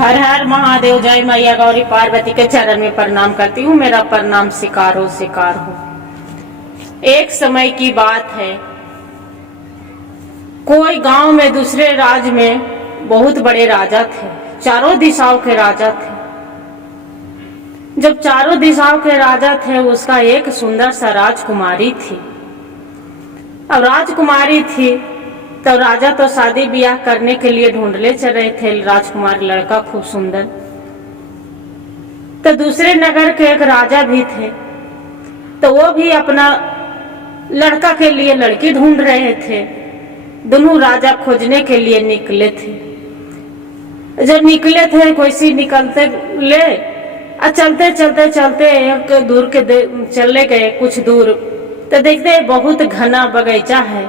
हर हर महादेव। जय मैया गौरी पार्वती के चरण में प्रणाम करती हूँ। मेरा प्रणाम स्वीकारो स्वीकार हो। एक समय की बात है, कोई गांव में दूसरे राज्य में बहुत बड़े राजा थे। चारों दिशाओं के राजा थे। जब चारों दिशाओं के राजा थे, उसका एक सुंदर सा राजकुमारी थी। अब राजकुमारी थी तो राजा तो शादी ब्याह करने के लिए ढूंढले चल रहे थे राजकुमार लड़का खूब सुंदर। तो दूसरे नगर के एक राजा भी थे, तो वो भी अपना लड़का के लिए लड़की ढूंढ रहे थे। दोनों राजा खोजने के लिए निकले थे। जब निकले थे, कोई सी निकलते ले चलते चलते चलते एक दूर के चले गए कुछ दूर, तो देखते बहुत घना बगीचा है।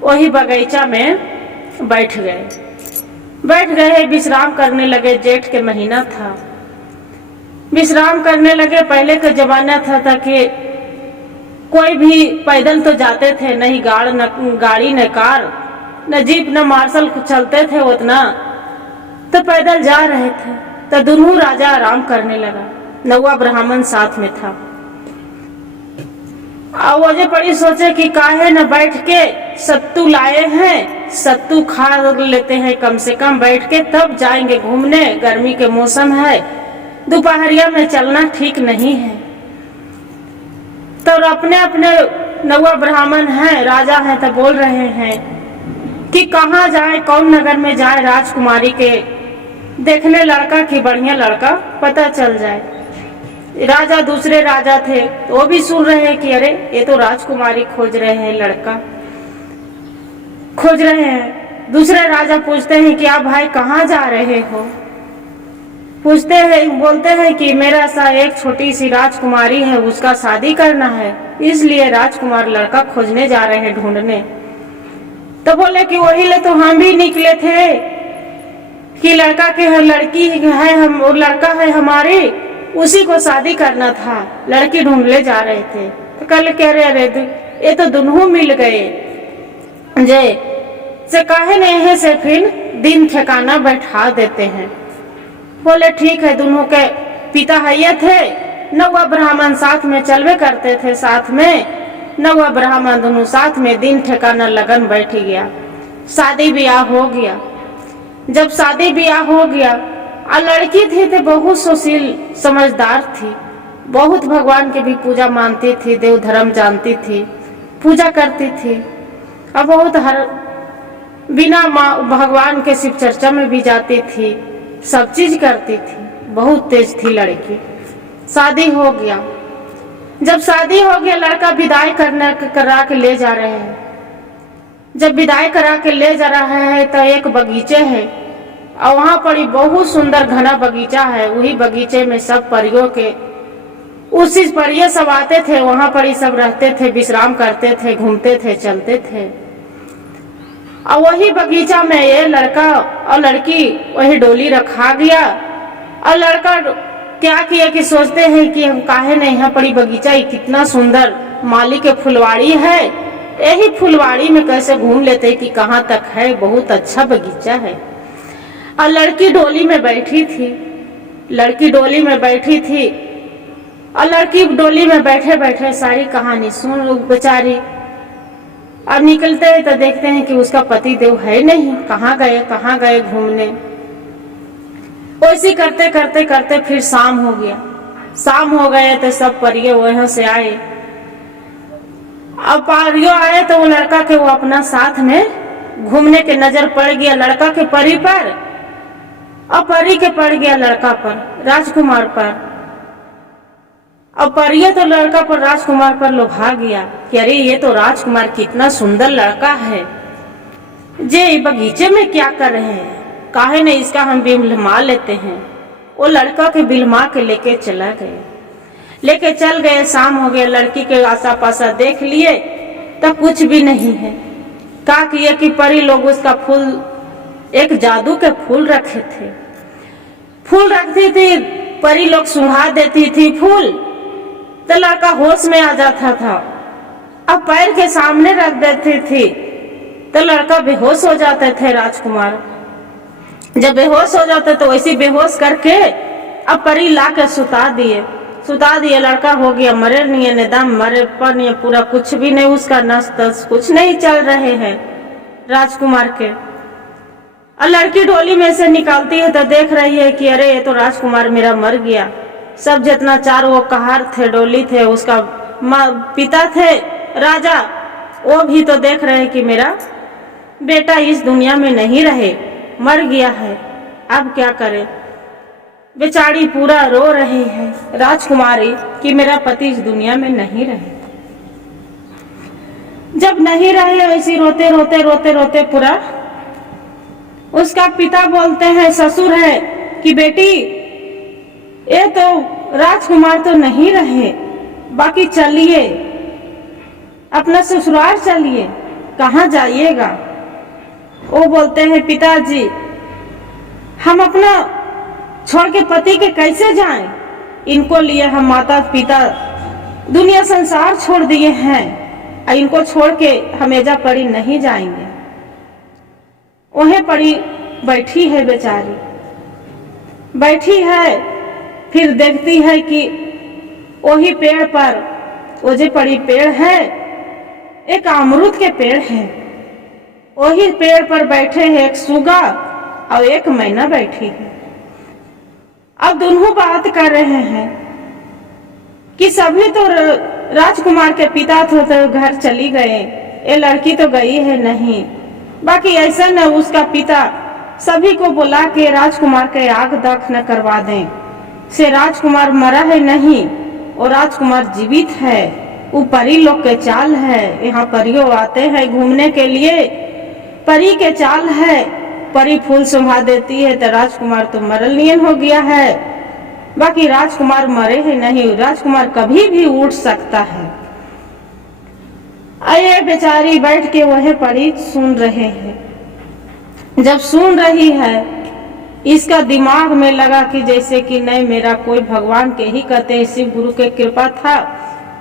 वही बगीचा में बैठ गए विश्राम करने लगे। जेठ के महीना था, विश्राम करने लगे। पहले का जमाना था ताकि कोई भी पैदल तो जाते थे नहीं, गाड़ी न कार न जीप न मार्शल चलते थे उतना, तो पैदल जा रहे थे। तो दोनों राजा आराम करने लगा। नौवा ब्राह्मण साथ में था। वजह पड़ी, सोचे कि काहे न बैठ के सत्तू लाए हैं, सत्तू खा लेते हैं कम से कम बैठ के, तब जाएंगे घूमने। गर्मी के मौसम है, दोपहरिया में चलना ठीक नहीं है। तो अपने अपने नौवा ब्राह्मण हैं, राजा हैं, तो बोल रहे हैं कि कहाँ जाए, कौन नगर में जाए, राजकुमारी के देखने लड़का की बढ़िया लड़का पता चल जाए। राजा दूसरे राजा थे, तो वो भी सुन रहे हैं कि अरे ये तो राजकुमारी खोज रहे हैं, लड़का खोज रहे हैं। दूसरे राजा पूछते हैं कि आप भाई कहाँ जा रहे हो? पूछते हैं, बोलते हैं कि मेरा सा एक छोटी सी राजकुमारी है, उसका शादी करना है, इसलिए राजकुमार लड़का खोजने जा रहे हैं, ढूंढने। तो बोले कि वही ले तो हम भी निकले थे कि लड़का के लड़की है, हम और लड़का है हमारे, उसी को शादी करना था, लड़की ढूंढने जा रहे थे। तो कल कह रहे ये तो दोनों मिल गए जे से काहे नहीं से फिर दिन ठिकाना बैठा देते हैं। बोले ठीक है। दोनों के पिता है थे, नौवा ब्राह्मण साथ में चलवे करते थे, साथ में नौवा ब्राह्मण दोनों साथ में दिन ठिकाना लगन बैठ गया। शादी ब्याह हो गया। जब शादी ब्याह हो गया, लड़की थी तो बहुत सुशील समझदार थी, बहुत भगवान के भी पूजा मानती थी, देव धर्म जानती थी, पूजा करती थी, और बहुत हर बिना भगवान के शिव चर्चा में भी जाती थी, सब चीज करती थी, बहुत तेज थी लड़की। शादी हो गया। जब शादी हो गया, लड़का विदाई करा के ले जा रहे हैं। जब विदाई करा के ले जा रहा है तो एक बगीचे है, और वहां पर बहुत सुंदर घना बगीचा है। वही बगीचे में सब परियों के उसी परिये सब आते थे, वहां पर सब रहते थे, विश्राम करते थे, घूमते थे, चलते थे। और वही बगीचा में ये लड़का और लड़की वही डोली रखा गया। और लड़का क्या किया कि सोचते हैं कि हम काहे नहीं, यहाँ पड़ी बगीचा ही कितना सुंदर माली के फुलवाड़ी है, यही फुलवाड़ी में कैसे घूम लेते कि कहाँ तक है, बहुत अच्छा बगीचा है। और लड़की डोली में बैठी थी, लड़की डोली में बैठी थी, और लड़की डोली में बैठे बैठे सारी कहानी सुन बेचारी। अब निकलते हैं तो देखते हैं कि उसका पति देव है नहीं, कहाँ गए घूमने। वैसे करते करते करते फिर शाम हो गया। शाम हो गए तो सब परिये वहां से आए। अब परियों आए तो वो लड़का के वो अपना साथ में घूमने के नजर पड़ गया लड़का के परी पर, और परी के पड़ गया लड़का पर, राजकुमार पर। और परिये तो लड़का पर राजकुमार पर लोभा गया कि अरे ये तो राजकुमार कितना सुंदर लड़का है, जे बगीचे में क्या कर रहे हैं, काहे नहीं इसका हम बिल्मा लेते हैं। वो लड़का के बिल्मा के लेके चल गए। शाम हो गया, लड़की के आसा पासा देख लिए तब कुछ भी नहीं है। क्या किया कि परी लोग उसका फूल, एक जादू के फूल रखे थे, फूल रखती थी परी लोग, सुंघा देती थी फूल, तो लड़का होश में आ जाता था। अब पैर के सामने रख देती थी तो लड़का बेहोश हो जाते थे राजकुमार। जब बेहोश हो जाते तो वैसे बेहोश करके अब परी ला के सुता दिए। लड़का हो गया, मरे नहीं है, निदम मरे पर नहीं, पूरा कुछ भी नहीं, उसका नस तस कुछ नहीं चल रहे हैं राजकुमार के। और लड़की डोली में से निकालती है तो देख रही है कि अरे ये तो राजकुमार मेरा मर गया। सब जितना चार वो कहार थे, डोली थे, उसका पिता थे राजा, वो भी तो देख रहे कि मेरा बेटा इस दुनिया में नहीं रहे, मर गया है। अब क्या करे? बेचारी पूरा रो रही है राजकुमारी कि मेरा पति इस दुनिया में नहीं रहे। जब नहीं रहे वैसे रोते पूरा उसका पिता बोलते हैं, ससुर है, कि बेटी ये तो राजकुमार तो नहीं रहे, बाकी चलिए अपना ससुराल चलिए, कहाँ जाइएगा? वो बोलते हैं, पिताजी हम अपना छोड़ के पति के कैसे जाएं? इनको लिए हम माता पिता दुनिया संसार छोड़ दिए हैं, इनको छोड़ के हमेजा पड़ी नहीं जाएंगे। वहीं पड़ी बैठी है, बेचारी बैठी है, फिर देखती है कि वही पेड़ पर, वो जो पड़ी पेड़ है एक अमरूद के पेड़ है, वही पेड़ पर बैठे हैं एक सुगा और एक मैना बैठी है। अब दोनों बात कर रहे हैं कि सभी तो राजकुमार के पिता तो घर चली गए, ये लड़की तो गई है नहीं, बाकी ऐसा न उसका पिता सभी को बुला के राजकुमार के आग दफन करवा दें, से राजकुमार मरा है नहीं और राजकुमार जीवित है। वो परी लोग के चाल है, यहाँ परियों आते हैं घूमने के लिए, परी के चाल है। परी फूल सुंघा देती है तो राजकुमार तो मरलियन हो गया है, बाकी राजकुमार मरे है नहीं, राजकुमार कभी भी उठ सकता है। आये बेचारी बैठ के वह परी सुन रहे हैं। जब सुन रही है इसका दिमाग में लगा कि जैसे कि नहीं, मेरा कोई भगवान के ही कहते शिव गुरु के कृपा था,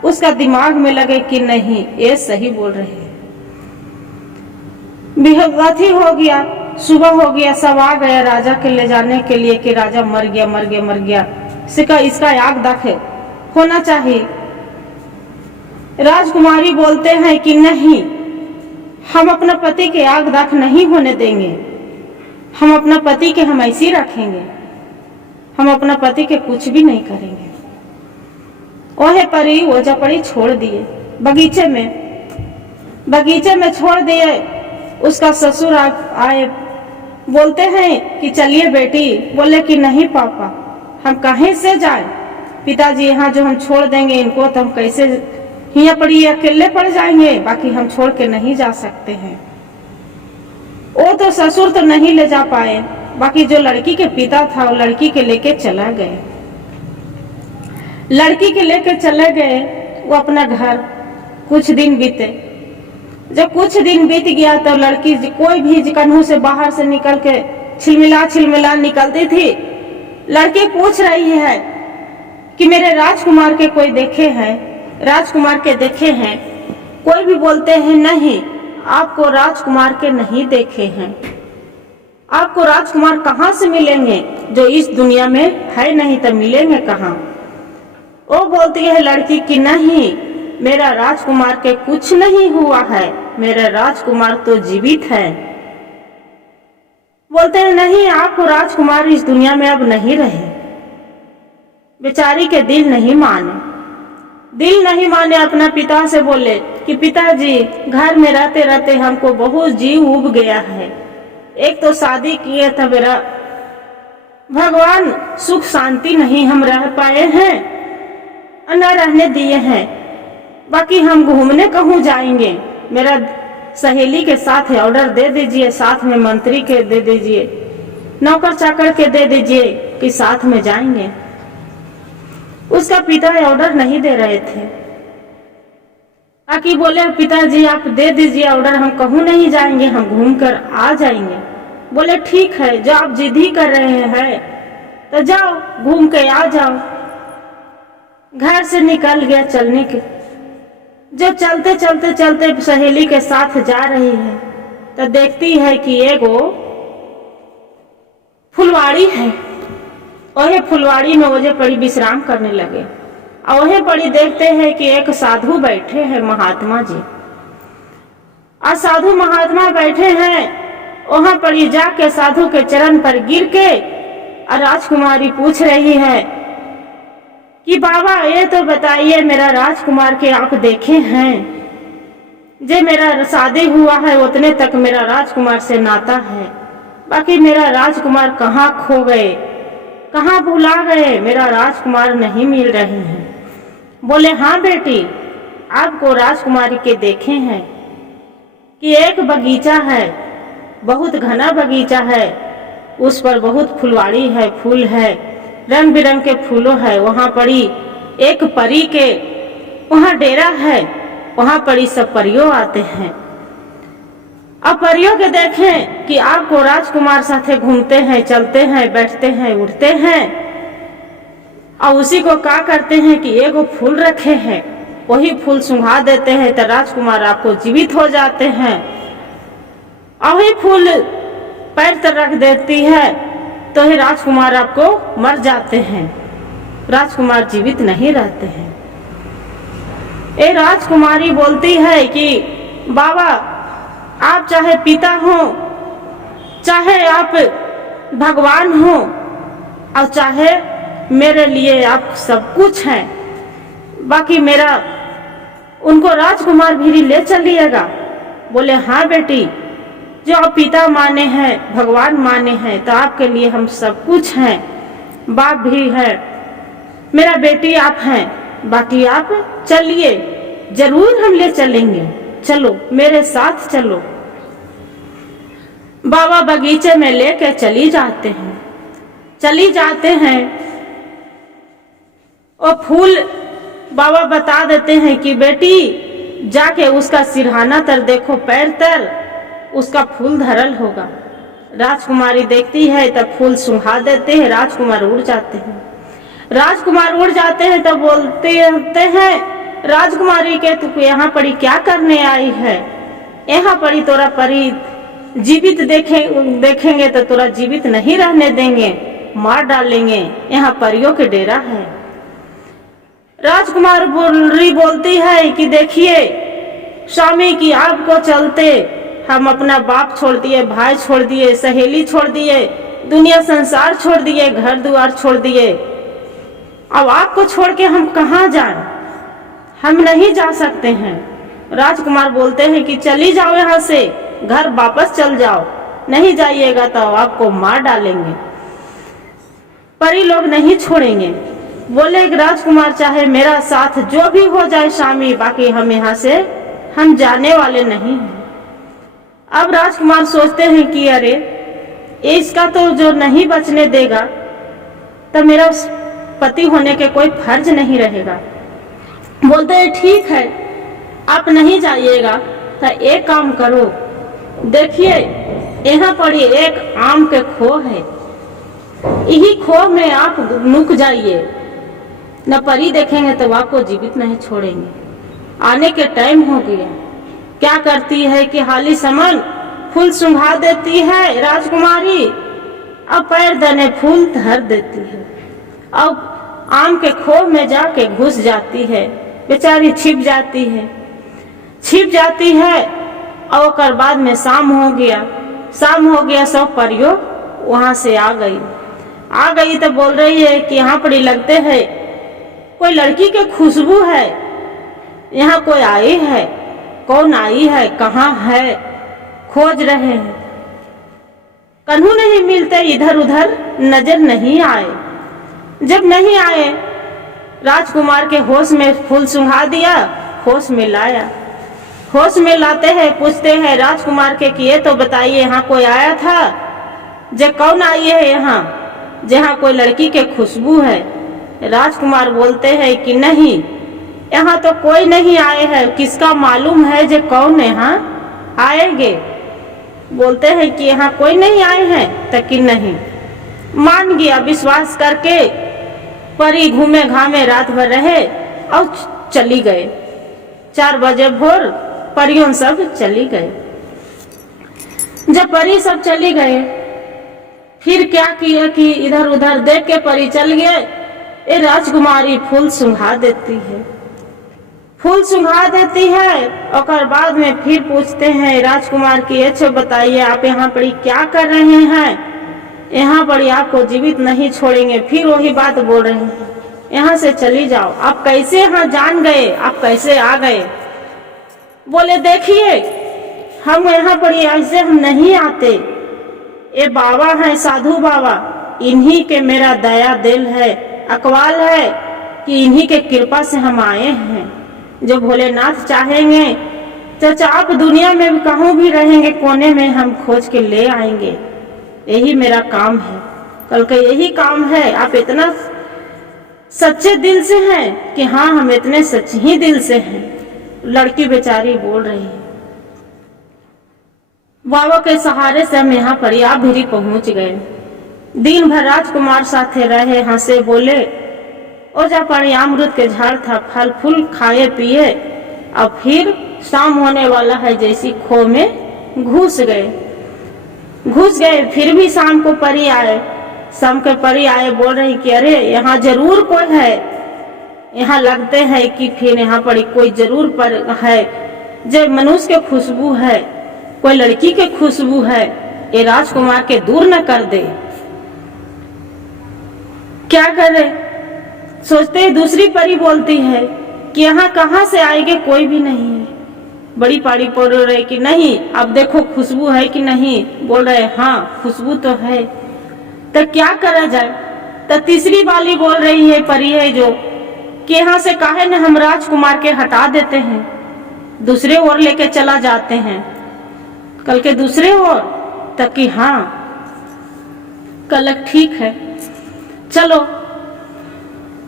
उसका दिमाग में लगे कि नहीं ये सही बोल रहे हैं। बेहद हो गया, सुबह हो गया, सब आ गया राजा के ले जाने के लिए कि राजा मर गया, इसका आग दाखिल होना चाहिए। राजकुमारी बोलते हैं कि नहीं, हम अपना पति के आग दाख नहीं होने देंगे, हम अपना पति के हम ऐसे रखेंगे, हम अपना पति के कुछ भी नहीं करेंगे। वह परी वो जपड़ी छोड़ दिए बगीचे में छोड़ दिए। उसका ससुर आए, बोलते हैं कि चलिए बेटी, बोले कि नहीं पापा, हम कहीं से जाए, पिताजी यहाँ जो हम छोड़ देंगे इनको तो हम कैसे, यहाँ पड़ी अकेले पड़ जाएंगे, बाकी हम छोड़ के नहीं जा सकते हैं। वो तो ससुर तो नहीं ले जा पाए, बाकी जो लड़की के पिता था वो लड़की के लेके चला गए, वो अपना घर। कुछ दिन बीते, जब कुछ दिन बीत गया तो लड़की कोई भी कन्हू से बाहर से निकल के छिलमिला निकलती थी। लड़की पूछ रही है कि मेरे राजकुमार के कोई देखे हैं, राजकुमार के देखे हैं? कोई भी बोलते हैं नहीं, आपको राजकुमार के नहीं देखे हैं, आपको राजकुमार कहाँ से मिलेंगे, जो इस दुनिया में है नहीं तो मिलेंगे कहाँ? वो बोलती है लड़की कि नहीं, मेरा राजकुमार के कुछ नहीं हुआ है, मेरा राजकुमार तो जीवित है। बोलते हैं नहीं, आपको राजकुमार इस दुनिया में अब नहीं रहे। बेचारी के दिल नहीं माने, अपना पिता से बोले कि पिताजी घर में रहते रहते हमको बहुत जीव उब गया है, एक तो शादी किए था, मेरा भगवान सुख शांति नहीं हम रह पाए हैं, न रहने दिए हैं, बाकी हम घूमने कहूँ जाएंगे, मेरा सहेली के साथ ऑर्डर दे दीजिए, साथ में मंत्री के दे दीजिए, नौकर चाकर के दे दीजिए कि साथ में जाएंगे। उसका पिता ऑर्डर नहीं दे रहे थे, आकी बोले पिताजी आप दे दीजिए ऑर्डर, हम कहूँ नहीं जाएंगे, हम घूम कर आ जाएंगे। बोले ठीक है, जो आप जिद ही कर रहे हैं तो जाओ, घूम के आ जाओ। घर से निकल गया चलने के, जब चलते सहेली के साथ जा रही है तो देखती है कि एगो फुलवाड़ी है। वही फुलवाड़ी में वजह पड़ी विश्राम करने लगे और वही पड़ी देखते हैं कि एक साधु बैठे हैं, महात्मा जी। और साधु महात्मा बैठे हैं, वहां पड़ी जाके साधु के चरण पर गिर के और राजकुमारी पूछ रही है कि बाबा ये तो बताइए, मेरा राजकुमार के आप देखे हैं? जे मेरा शादी हुआ है उतने तक मेरा राजकुमार से नाता है, बाकी मेरा राजकुमार कहाँ खो गए, कहाँ भुला गए, मेरा राजकुमार नहीं मिल रहे हैं। बोले हाँ बेटी, आपको राजकुमारी के देखे हैं कि एक बगीचा है, बहुत घना बगीचा है, उस पर बहुत फुलवाड़ी है, फूल है, रंग बिरंग के फूलों है। वहां पड़ी एक परी के वहां डेरा है, वहां पड़ी सब परियों आते हैं। अब परियों के देखें कि आपको राजकुमार साथे घूमते हैं, चलते हैं, बैठते हैं, उठते हैं, और उसी को क्या करते हैं कि एगो फूल रखे हैं, वही फूल सुंघा देते हैं तो राजकुमार आपको जीवित हो जाते हैं। और वही फूल पैर तर रख देती है तो ही राजकुमार आपको मर जाते हैं, राजकुमार जीवित नहीं रहते हैं। ये राजकुमारी बोलती है कि बाबा आप चाहे पिता हो, चाहे आप भगवान हो, और चाहे मेरे लिए आप सब कुछ हैं, बाकी मेरा उनको राजकुमार भी ले चलिएगा। बोले हाँ बेटी, जो आप पिता माने हैं, भगवान माने हैं, तो आपके लिए हम सब कुछ हैं, बाप भी है, मेरा बेटी आप हैं, बाकी आप चलिए, जरूर हम ले चलेंगे, चलो मेरे साथ चलो। बाबा बगीचे में लेके चली जाते हैं। और फूल बाबा बता देते हैं कि बेटी जाके उसका सिरहाना तर देखो, पैर तर उसका फूल धरल होगा। राजकुमारी देखती है तब फूल सुंघा देते हैं, राजकुमार उड़ जाते हैं। राजकुमार उड़ जाते हैं तब बोलते हैं राजकुमारी के तू यहाँ पड़ी क्या करने आई है? यहाँ पड़ी तोरा परी जीवित देखेंगे तो तोरा जीवित नहीं रहने देंगे, मार डालेंगे, यहाँ परियों के डेरा है। राजकुमार बोलती है कि देखिए स्वामी की आपको चलते हम अपना बाप छोड़ दिए, भाई छोड़ दिए, सहेली छोड़ दिए, दुनिया संसार छोड़ दिए, घर द्वार छोड़ दिए, अब आपको छोड़ के हम कहाँ जाएं? हम नहीं जा सकते हैं। राजकुमार बोलते हैं कि चली जाओ यहाँ से, घर वापस चल जाओ, नहीं जाइएगा तो आपको मार डालेंगे। परी लोग नहीं छोड़ेंगे। बोले राजकुमार चाहे मेरा साथ जो भी हो जाए स्वामी, बाकी हम यहाँ से हम जाने वाले नहीं हैं। अब राजकुमार सोचते हैं कि अरे इसका तो जो नहीं बचने देगा तो मेरा पति होने के कोई फर्ज नहीं रहेगा। बोलते हैं ठीक है आप नहीं जाइएगा तो एक काम करो, देखिए यहाँ पड़ी एक आम के खो है, यही खो में आप नुक जाइए, न परी देखेंगे तो आपको जीवित नहीं छोड़ेंगे। आने के टाइम हो गया। क्या करती है कि हाली समन फूल सुंघा देती है राजकुमारी, अब पैर दने फूल धर देती है, अब आम के खो में जाके घुस जाती है, बेचारी छिप जाती है। और ओकर बाद में शाम हो गया, सब परियों वहां से आ गई तो बोल रही है कि यहाँ पर लगते है कोई लड़की के खुशबू है, यहाँ कोई आई है, कौन आई है, कहाँ है, खोज रहे हैं, कन्हू नहीं मिलते, इधर उधर नजर नहीं आए। जब नहीं आए राजकुमार के होश में फूल सुंघा दिया, होश में लाया। होश में लाते हैं, पूछते हैं राजकुमार के कि ये तो बताइए यहाँ कोई आया था? जे कौन आई है यहाँ जहाँ कोई लड़की के खुशबू है? राजकुमार बोलते हैं कि नहीं, यहाँ तो कोई नहीं आए है, किसका मालूम है जे कौन यहाँ आएंगे? बोलते हैं कि यहाँ कोई नहीं आए हैं, तो कि नहीं। मान गया, विश्वास करके परी घूमे घामे रात भर रहे और चली गए। 4 बजे भोर परियों सब चली गए। जब परी सब चली गए फिर क्या किया कि इधर उधर देख के परी चल गए। ये राजकुमारी फूल सुंघा देती है, फूल सुंघा देती है। और बाद में फिर पूछते हैं राजकुमार की, अच्छा बताइए आप यहाँ पर क्या कर रहे हैं, यहाँ पर आपको जीवित नहीं छोड़ेंगे। फिर वही बात बोल रहे हैं, यहाँ से चली जाओ। आप कैसे यहाँ जान गए, आप कैसे आ गए? बोले देखिए हम यहाँ पर ऐसे हम नहीं आते, ये बाबा है साधु बाबा, इन्हीं के मेरा दया दिल है, अकवाल है कि इन्हीं के कृपा से हम आए हैं। जो भोलेनाथ चाहेंगे चाचा आप दुनिया में भी कहीं भी रहेंगे कोने में हम खोज के ले आएंगे, यही मेरा काम है। कल का यही काम है। आप इतना सच्चे दिल से हैं कि हाँ हम इतने सच्चे ही दिल से हैं। लड़की बेचारी बोल रही है, बाबा के सहारे से हम यहाँ पर या भिरी पहुंच गए। दिन भर राजकुमार साथे रहे, हंसे बोले। ओजा पानी अमृत के झाड़ था, फल फूल खाए पिए। अब फिर शाम होने वाला है, जैसी खो में घुस गए। फिर भी शाम को परी आए, शाम के परी आए, बोल रही कि अरे यहाँ जरूर कोई है, यहाँ लगते हैं कि फिर यहाँ पर कोई जरूर पर है, जो मनुष्य के खुशबू है, कोई लड़की के खुशबू है, ये राजकुमार के दूर न कर दे। क्या करे सोचते ही दूसरी परी बोलती है कि यहाँ कहाँ से आएंगे, कोई भी नहीं है। बड़ी पारी बोल रही कि नहीं, अब देखो खुशबू है कि नहीं। बोल रहे हाँ खुशबू तो है, तो क्या करा जाए। तो तीसरी वाली बोल रही है, परी है जो, कि यहाँ से काहे न हम राजकुमार के हटा देते हैं, दूसरे ओर लेके चला जाते हैं, कल के दूसरे ओर तक कि हाँ कल ठीक है चलो।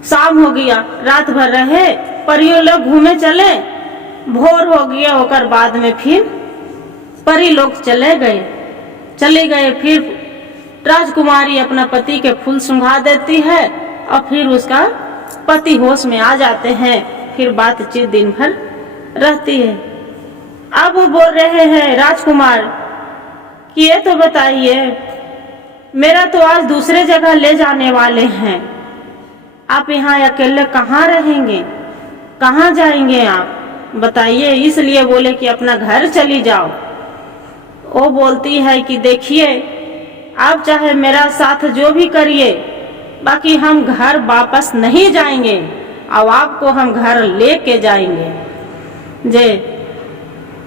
शाम हो गया, रात भर रहे, परियों लोग घूमे चले, भोर हो गया। होकर बाद में फिर परी लोग चले गए। फिर राजकुमारी अपना पति के फूल सुंघा देती है और फिर उसका पति होश में आ जाते हैं। फिर बातचीत दिन भर रहती है। अब वो बोल रहे हैं राजकुमार कि ये तो बताइए, मेरा तो आज दूसरे जगह ले जाने वाले हैं, आप यहाँ अकेले कहाँ रहेंगे, कहाँ जाएंगे आप बताइए। इसलिए बोले कि अपना घर चली जाओ। वो बोलती है कि देखिए आप चाहे मेरा साथ जो भी करिए, बाकी हम घर वापस नहीं जाएंगे, अब आपको हम घर लेके जाएंगे। जे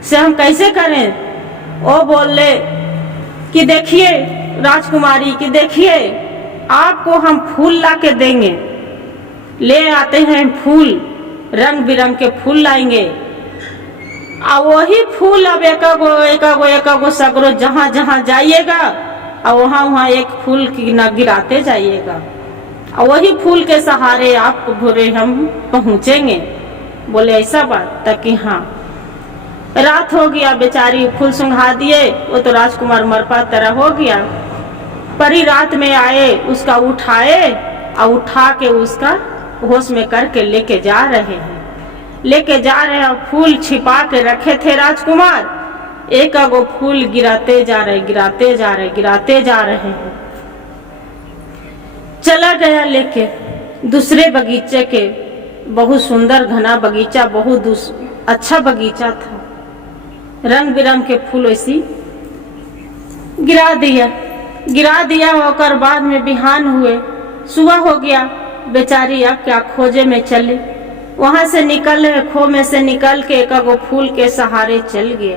से हम कैसे करें? वो बोले कि देखिए राजकुमारी की, देखिए आपको हम फूल ला के देंगे, ले आते हैं फूल, रंग बिरंग के फूल लाएंगे, और वही फूल अब एक सगरो जहाँ जहाँ जाइएगा और वहाँ एक फूल की न गिराते जाइएगा, और वही फूल के सहारे आप भोरे हम पहुँचेंगे। बोले ऐसा बात तक कि हाँ। रात हो गया, बेचारी फूल सुंघा दिए, वो तो राजकुमार मरपा तरह हो गया। परी रात में आए, उसका उठाए और उठा के उसका होश में करके लेके जा रहे हैं। फूल छिपा के रखे थे राजकुमार, एक अगो फूल गिराते जा रहे हैं। चला गया लेके दूसरे बगीचे के, बहुत सुंदर घना बगीचा, बहुत अच्छा बगीचा था, रंग बिरंग के फूल ऐसी गिरा दिया। होकर बाद में बिहान हुए, सुबह हो गया। बेचारी अब क्या खोजे में चले, वहां से खो में से निकल के एक फूल के सहारे चल गए।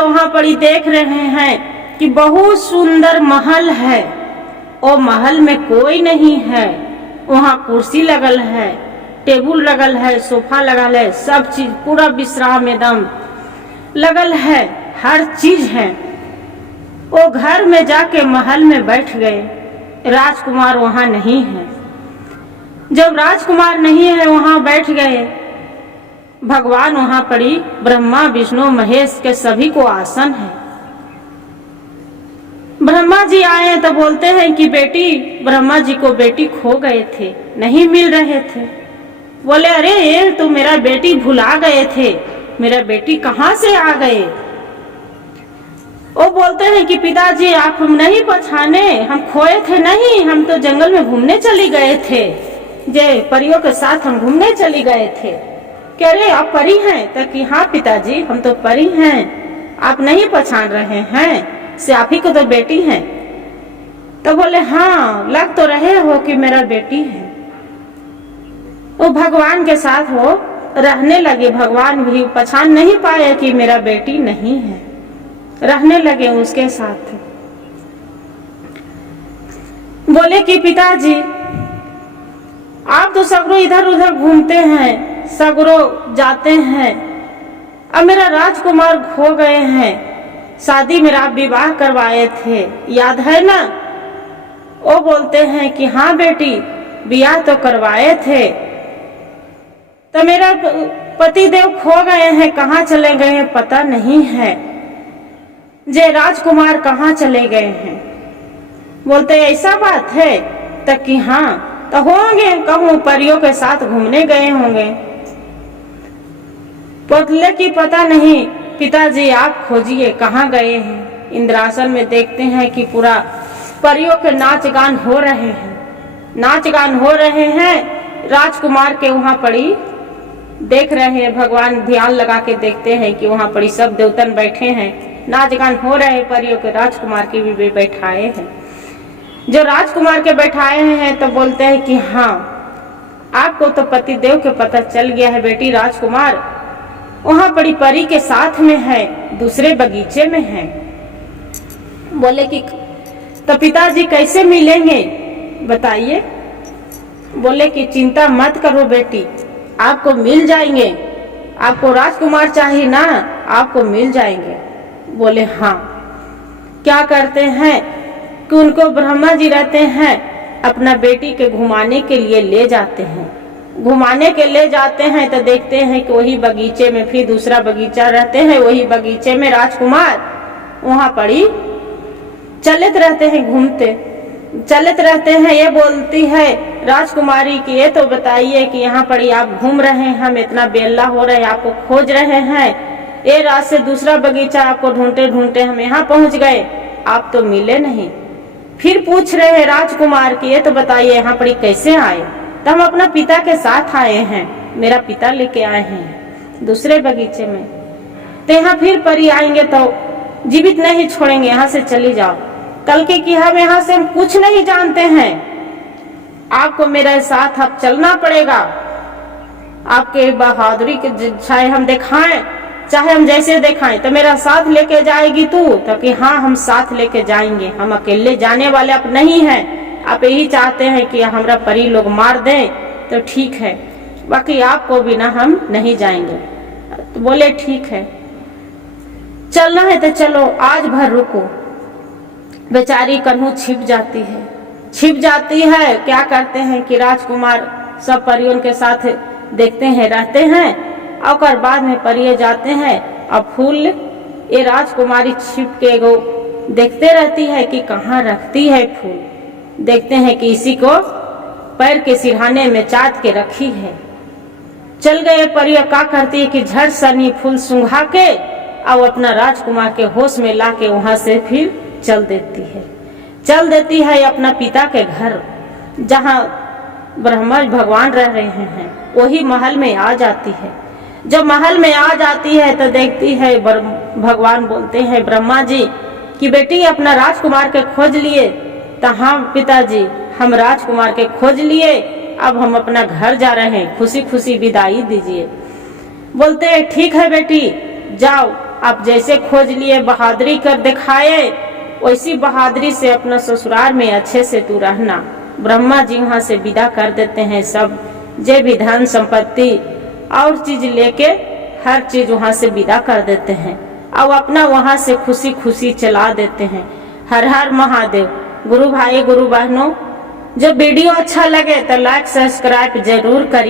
वहां पर ही देख रहे हैं कि बहुत सुंदर महल है, और महल में कोई नहीं है। वहां कुर्सी लगल है, टेबुल लगल है, सोफा लगल है, सब चीज पूरा विश्राम एकदम लगल है, हर चीज है। वो घर में जाके महल में बैठ गए, राजकुमार वहां नहीं है। जब राजकुमार नहीं है, वहां बैठ गए। भगवान वहां पड़ी, ब्रह्मा विष्णु महेश के सभी को आसन है। ब्रह्मा जी आए तो बोलते हैं कि ब्रह्मा जी को बेटी खो गए थे, नहीं मिल रहे थे। बोले अरे ये तो मेरा बेटी भुला गए थे, मेरा बेटी कहाँ से आ गए? वो बोलते हैं कि पिताजी आप हम नहीं पहचाने, हम खोए थे नहीं, हम तो जंगल में घूमने चली गए थे, जे परियों के साथ हम घूमने चली गए थे। कह रहे आप परी हैं? तो कि हाँ पिताजी हम तो परी हैं, आप नहीं पहचान रहे हैं, से आप ही को तो बेटी हैं। तो बोले हाँ लग तो रहे हो कि मेरा बेटी है। वो भगवान के साथ वो रहने लगे, भगवान भी पहचान नहीं पाए कि मेरा बेटी नहीं है, रहने लगे उसके साथ। बोले कि पिताजी आप तो सगरो इधर उधर घूमते हैं, सगरो जाते हैं, अब मेरा राजकुमार खो गए हैं, शादी मेरा आप विवाह करवाए थे, याद है ना? वो बोलते हैं कि हाँ बेटी विवाह तो करवाए थे, तो मेरा पति देव खो गए हैं, कहाँ चले गए हैं पता नहीं है, जे राजकुमार कहाँ चले गए हैं। बोलते ऐसा बात है? तक कि हाँ तो होंगे, कहूँ परियों के साथ घूमने गए होंगे। बोले कि पता नहीं पिताजी आप खोजिए कहाँ गए हैं। इंद्रासन में देखते हैं कि पूरा परियों के नाच गान हो रहे हैं, नाच गान हो रहे हैं। राजकुमार के वहां पड़ी देख रहे हैं, भगवान ध्यान लगा के देखते हैं कि वहां पड़ी सब देवतन बैठे हैं, नाच गान हो रहे हैं, परियों के राजकुमार के भी बैठाए हैं। जो राजकुमार के बैठाए हैं तो बोलते हैं कि हाँ आपको तो पति देव के पता चल गया है, बेटी राजकुमार वहां पड़ी परी के साथ में है, दूसरे बगीचे में है। बोले कि तो पिताजी कैसे मिलेंगे बताइए? बोले कि चिंता मत करो बेटी, आपको मिल जाएंगे, आपको राजकुमार चाहिए ना, आपको मिल जाएंगे। बोले हाँ। क्या करते हैं कि उनको ब्रह्मा जी रहते हैं, अपना बेटी के घुमाने के लिए ले जाते हैं, घुमाने के ले जाते हैं तो देखते हैं कि वही बगीचे में फिर दूसरा बगीचा रहते हैं, वही बगीचे में राजकुमार वहां पड़ी चलते रहते हैं, घूमते चलते रहते हैं। ये बोलती है राजकुमारी की ये तो बताइए कि यहाँ पड़ी आप घूम रहे हैं, हम इतना बेला हो रहे हैं, आपको खोज रहे हैं, ये रात से दूसरा बगीचा आपको ढूंढते ढूंढते हम यहाँ पहुंच गए, आप तो मिले नहीं। फिर पूछ रहे हैं राजकुमार की ये तो बताइए यहाँ पड़ी कैसे आए? तो हम अपना पिता के साथ आए हैं, मेरा पिता लेके आए हैं दूसरे बगीचे में। तो यहाँ फिर परी आएंगे तो जीवित नहीं छोड़ेंगे, यहाँ से चली जाओ। कल के कि हम यहाँ से हम कुछ नहीं जानते हैं, आपको मेरे साथ अब चलना पड़ेगा, आपके बहादुरी के चाहे हम दिखाएं, चाहे हम जैसे दिखाएं, तो मेरा साथ लेके जाएगी तू? तो कि हाँ हम साथ लेके जाएंगे, हम अकेले जाने वाले आप नहीं हैं, आप यही चाहते हैं कि हमारा परी लोग मार दें तो ठीक है, बाकी आपको बिना हम नहीं जाएंगे। तो बोले ठीक है चलना है तो चलो, आज भर रुको। बेचारी कन्हू छिप जाती है, छिप जाती है। क्या करते हैं कि राजकुमार सब परियों के साथ देखते हैं रहते हैं, और बाद में परिये जाते हैं और फूल ये राजकुमारी छिप के गो देखते रहती है कि कहाँ रखती है फूल। देखते हैं कि इसी को पैर के सिरहाने में चाट के रखी है। चल गए परिया, क्या करती है कि झट सनी फूल सुंघा के और अपना राजकुमार के होश में ला के वहां से फिर चल देती है अपना पिता के घर, जहाँ ब्रह्मा भगवान रह रहे हैं, वही महल में आ जाती है। जब महल में आ जाती है तो देखती है भगवान बोलते हैं ब्रह्मा जी कि बेटी अपना राजकुमार के खोज लिए? तो हाँ पिताजी हम राजकुमार के खोज लिए, अब हम अपना घर जा रहे हैं, खुशी खुशी विदाई दीजिए। बोलते हैं ठीक है बेटी जाओ, आप जैसे खोज लिए बहादुरी कर दिखाए, वैसी बहादुरी से अपना ससुराल में अच्छे से तू रहना। ब्रह्मा जी वहाँ से विदा कर देते हैं, सब जे भी धन संपत्ति और चीज लेके हर चीज वहाँ से विदा कर देते हैं और अपना वहाँ से खुशी खुशी चला देते हैं। हर हर महादेव। गुरु भाई गुरु बहनों, जब वीडियो अच्छा लगे तो लाइक सब्सक्राइब जरूर करिए।